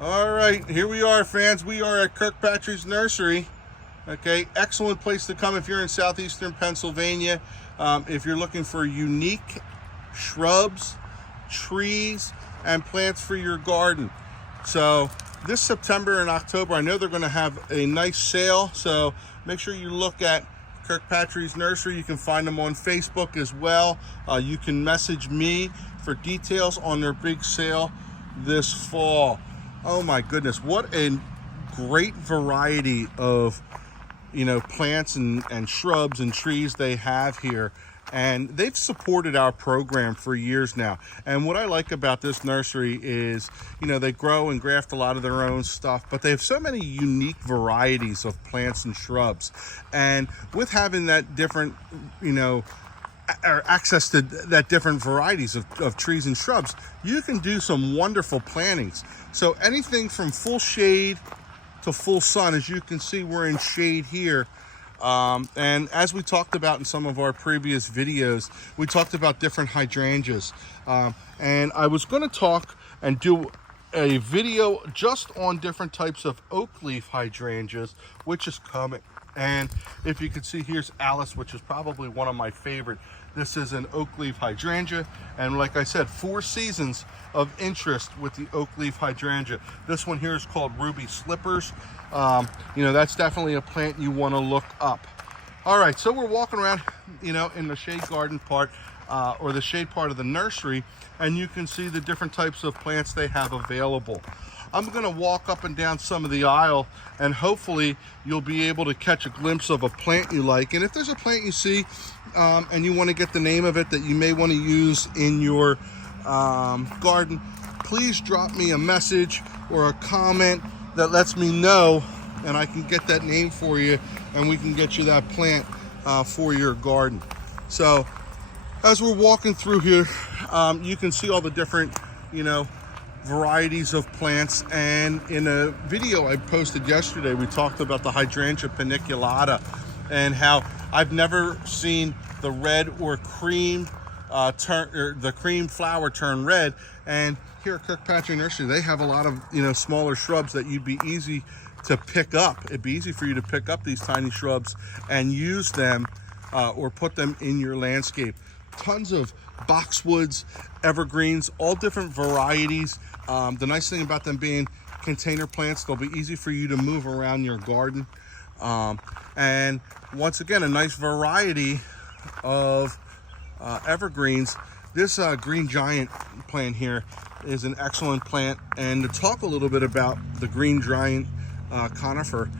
All right, here we are, fans. We are at Kirkpatrick's Nursery. Okay, excellent place to come if you're in southeastern Pennsylvania. If you're looking for unique shrubs, trees, and plants for your garden. So this September and October, I know they're going to have a nice sale. So make sure you look at Kirkpatrick's Nursery. You can find them on Facebook as well. You can message me for details on their big sale this fall. Oh my goodness, what a great variety of plants and shrubs and trees they have here. And they've supported our program for years now. And what I like about this nursery is, they grow and graft a lot of their own stuff, but they have so many unique varieties of plants and shrubs. And with having that different, or access to that different varieties of trees and shrubs, you can do some wonderful plantings. So anything from full shade to full sun. As you can see, we're in shade here. And as we talked about in some of our previous videos, we talked about different hydrangeas. And I was going to talk and do a video just on different types of oak leaf hydrangeas, which is coming. And if you can see, here's Alice, which is probably one of my favorite. This is an oak leaf hydrangea, and like I said, 4 seasons of interest with the oak leaf hydrangea. This one here is called Ruby Slippers. That's definitely a plant you want to look up. All right, so we're walking around, in the shade garden part, or the shade part of the nursery, and you can see the different types of plants they have available. I'm going to walk up and down some of the aisle, and hopefully you'll be able to catch a glimpse of a plant you like. And if there's a plant you see and you want to get the name of it that you may want to use in your garden, please drop me a message or a comment that lets me know, and I can get that name for you, and we can get you that plant for your garden. So as we're walking through here, you can see all the different, varieties of plants. And in a video I posted yesterday, we talked about the hydrangea paniculata and how I've never seen the red or cream the cream flower turn red. And here at Kirkpatrick Nursery, they have a lot of smaller shrubs that you'd be easy to pick up. It'd be easy for you to pick up these tiny shrubs and use them or put them in your landscape. Tons of boxwoods, evergreens, all different varieties. The nice thing about them being container plants, they'll be easy for you to move around your garden. And once again, a nice variety of evergreens. This green giant plant here is an excellent plant. And to talk a little bit about the green giant conifer,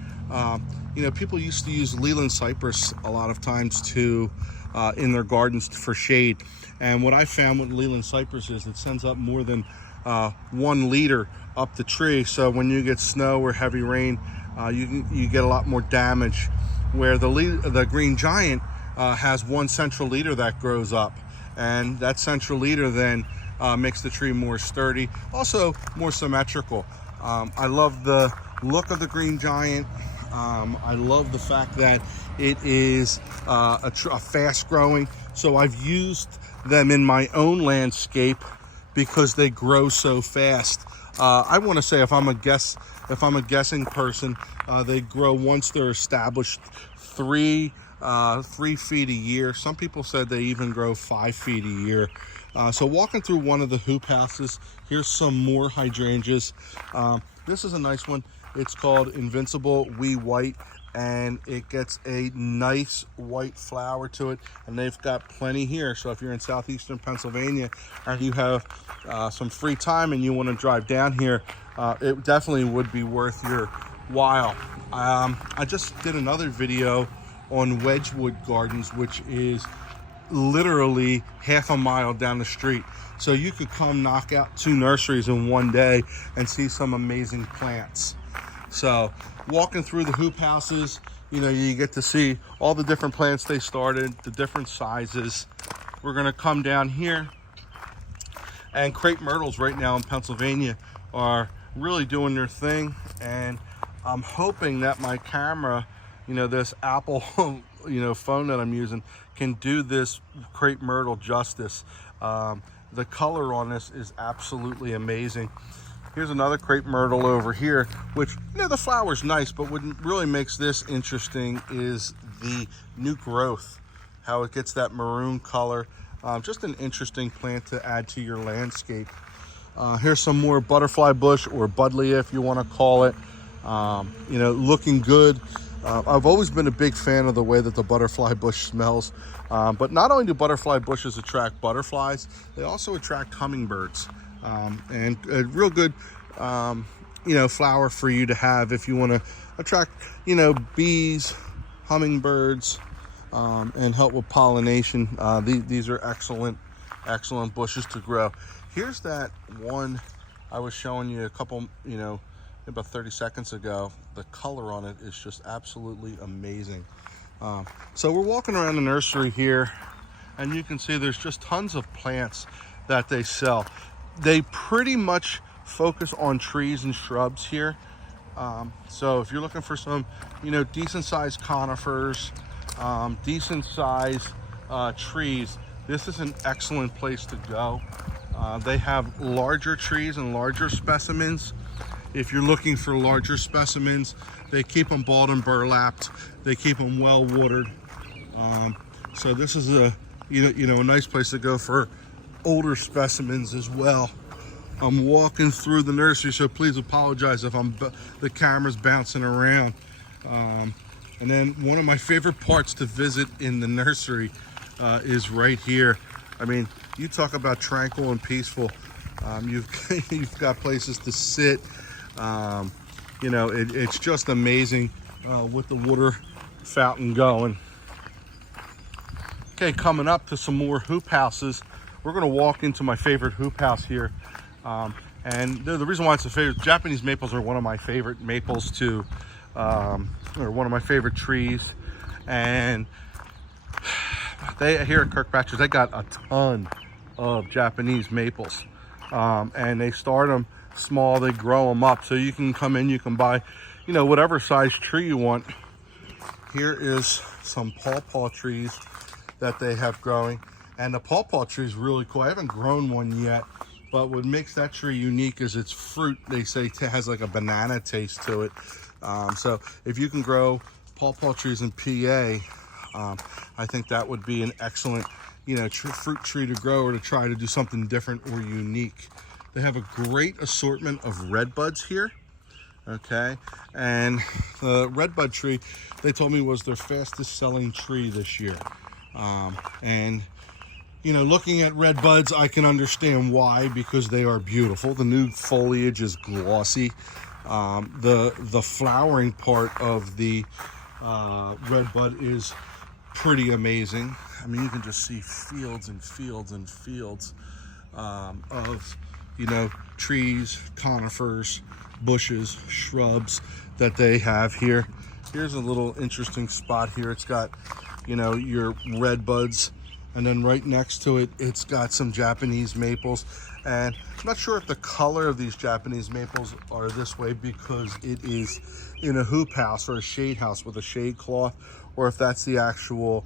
people used to use Leland cypress a lot of times to in their gardens for shade. And what I found with Leland cypress is it sends up more than 1 liter up the tree. So when you get snow or heavy rain, you get a lot more damage. Where the green giant has 1 central leader that grows up, and that central leader then makes the tree more sturdy, also more symmetrical. I love the look of the green giant. I love the fact that it is a fast growing. So I've used them in my own landscape because they grow so fast. I want to say if I'm a guessing person, they grow once they're established 3 feet a year. Some people said they even grow 5 feet a year. So walking through one of the hoop houses, here's some more hydrangeas. This is a nice one. It's called Invincible Wee White, and it gets a nice white flower to it, and they've got plenty here. So if you're in southeastern Pennsylvania and you have some free time and you want to drive down here, it definitely would be worth your while. I just did another video on Wedgwood Gardens, which is literally half a mile down the street. So you could come knock out 2 nurseries in one day and see some amazing plants. So walking through the hoop houses, you get to see all the different plants they started, the different sizes. We're going to come down here, and crepe myrtles right now in Pennsylvania are really doing their thing. And I'm hoping that my camera, this Apple, phone that I'm using, can do this crepe myrtle justice. The color on this is absolutely amazing. Here's another crepe myrtle over here, which, you know, the flower's nice, but what really makes this interesting is the new growth, how it gets that maroon color. Just an interesting plant to add to your landscape. Here's some more butterfly bush, or buddleia if you want to call it. You know, looking good. I've always been a big fan of the way that the butterfly bush smells. But not only do butterfly bushes attract butterflies, they also attract hummingbirds. And a real good, you know, flower for you to have if you want to attract, you know, bees, hummingbirds, and help with pollination. These are excellent bushes to grow. Here's that one I was showing you a couple, you know, about 30 seconds ago. The color on it is just absolutely amazing. So we're walking around the nursery here, and you can see there's just tons of plants that they sell. They pretty much focus on trees and shrubs here. So if you're looking for some, you know, decent sized conifers, decent sized trees, this is an excellent place to go. They have larger trees and larger specimens. If you're looking for larger specimens, they keep them balled and burlapped. They keep them well watered. So this is a you know a nice place to go for older specimens as well. I'm walking through the nursery, so please apologize if the camera's bouncing around. And then one of my favorite parts to visit in the nursery is right here. I mean, you talk about tranquil and peaceful. You've got places to sit. You know, it's just amazing with the water fountain going. Okay, coming up to some more hoop houses. We're going to walk into my favorite hoop house here. And the reason why it's a favorite, Japanese maples are one of my favorite maples too, or one of my favorite trees. And they here at Kirkpatricks, they got a ton of Japanese maples, and they start them small, they grow them up, so you can come in, you can buy, you know, whatever size tree you want. Here is some pawpaw trees that they have growing, and the pawpaw tree is really cool. I haven't grown one yet, but what makes that tree unique is its fruit. They say it has like a banana taste to it. So if you can grow pawpaw trees in PA, I think that would be an excellent, you know, fruit tree to grow, or to try to do something different or unique. They have a great assortment of red buds here, okay? And the red bud tree, they told me, was their fastest selling tree this year. And, you know, looking at red buds, I can understand why, because they are beautiful. The new foliage is glossy. The flowering part of the red bud is pretty amazing. I mean, you can just see fields and fields and fields of, you know, trees, conifers, bushes, shrubs that they have here. Here's a little interesting spot here. It's got, you know, your red buds, and then right next to it, it's got some Japanese maples. And I'm not sure if the color of these Japanese maples are this way because it is in a hoop house or a shade house with a shade cloth, or if that's the actual,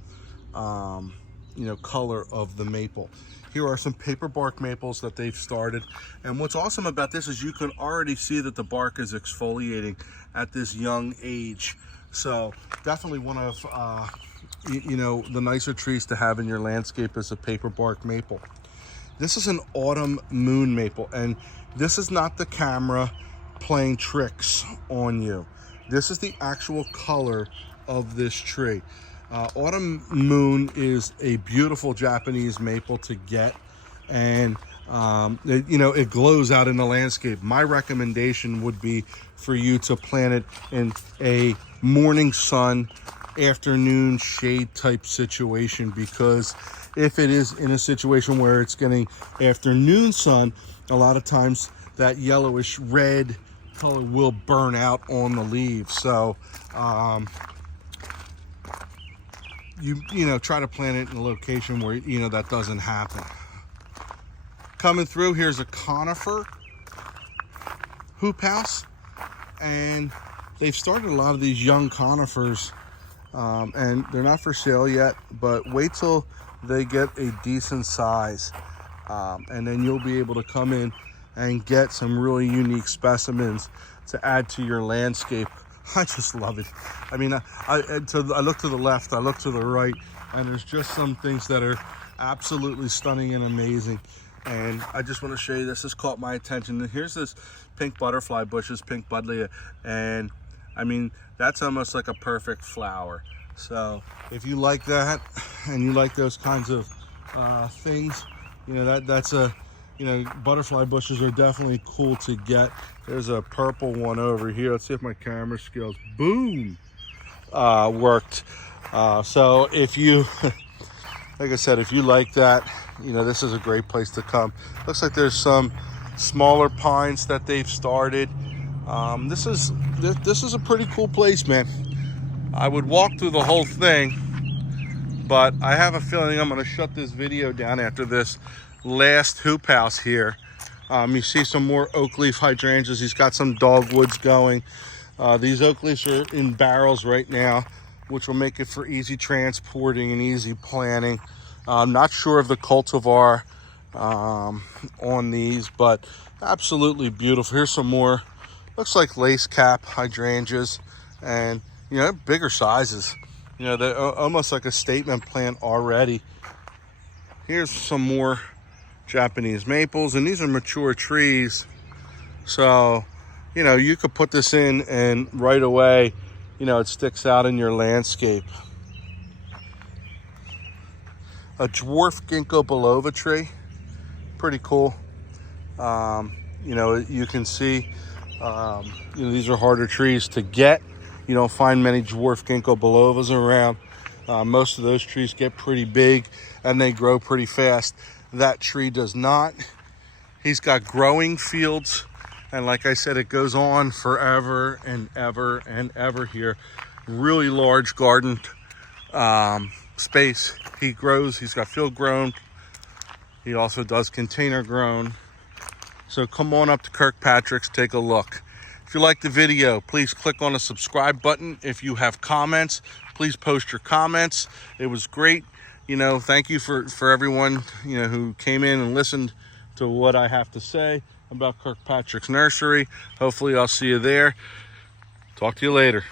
you know, color of the maple. Here are some paper bark maples that they've started. And what's awesome about this is you can already see that the bark is exfoliating at this young age. So definitely one of, you know, the nicer trees to have in your landscape is a paper bark maple. This is an autumn moon maple, and this is not the camera playing tricks on you. This is the actual color of this tree. Autumn moon is a beautiful Japanese maple to get, and you know, it glows out in the landscape. My recommendation would be for you to plant it in a morning sun, afternoon shade type situation, because if it is in a situation where it's getting afternoon sun, a lot of times that yellowish red color will burn out on the leaves. So you know, try to plant it in a location where, you know, that doesn't happen. Coming through, here's a conifer hoop house, and they've started a lot of these young conifers, and they're not for sale yet, but wait till they get a decent size, and then you'll be able to come in and get some really unique specimens to add to your landscape. I just love it. I mean, I look to the left, I look to the right, and there's just some things that are absolutely stunning and amazing. And I just want to show you this. This caught my attention. Here's this pink butterfly bushes, pink buddleia, and I mean, that's almost like a perfect flower. So if you like that and you like those kinds of things, you know, that's a, you know, butterfly bushes are definitely cool to get. There's a purple one over here. Let's see if my camera skills, boom, worked. So if you, like I said, if you like that, you know, this is a great place to come. Looks like there's some smaller pines that they've started. This is a pretty cool place, man. I would walk through the whole thing, but I have a feeling I'm going to shut this video down after this last hoop house here. You see some more oak leaf hydrangeas. He's got some dogwoods going. These oak leaves are in barrels right now, which will make it for easy transporting and easy planting. I'm not sure of the cultivar on these, but absolutely beautiful. Here's some more, looks like lace cap hydrangeas, and you know, bigger sizes. You know, they're almost like a statement plant already. Here's some more Japanese maples, and these are mature trees. So, you know, you could put this in and right away, you know, it sticks out in your landscape. A dwarf ginkgo biloba tree, pretty cool. You know, you can see, you know, these are harder trees to get. You don't find many dwarf ginkgo bilobas around. Most of those trees get pretty big and they grow pretty fast. That tree does not. He's got growing fields, and like I said, it goes on forever and ever and ever here. Really large garden space. He grows, he's got field grown. He also does container grown. So come on up to Kirkpatricks, take a look. If you like the video, please click on the subscribe button. If you have comments, please post your comments. It was great. You know, thank you for everyone, you know, who came in and listened to what I have to say about Kirkpatricks Nursery. Hopefully I'll see you there. Talk to you later.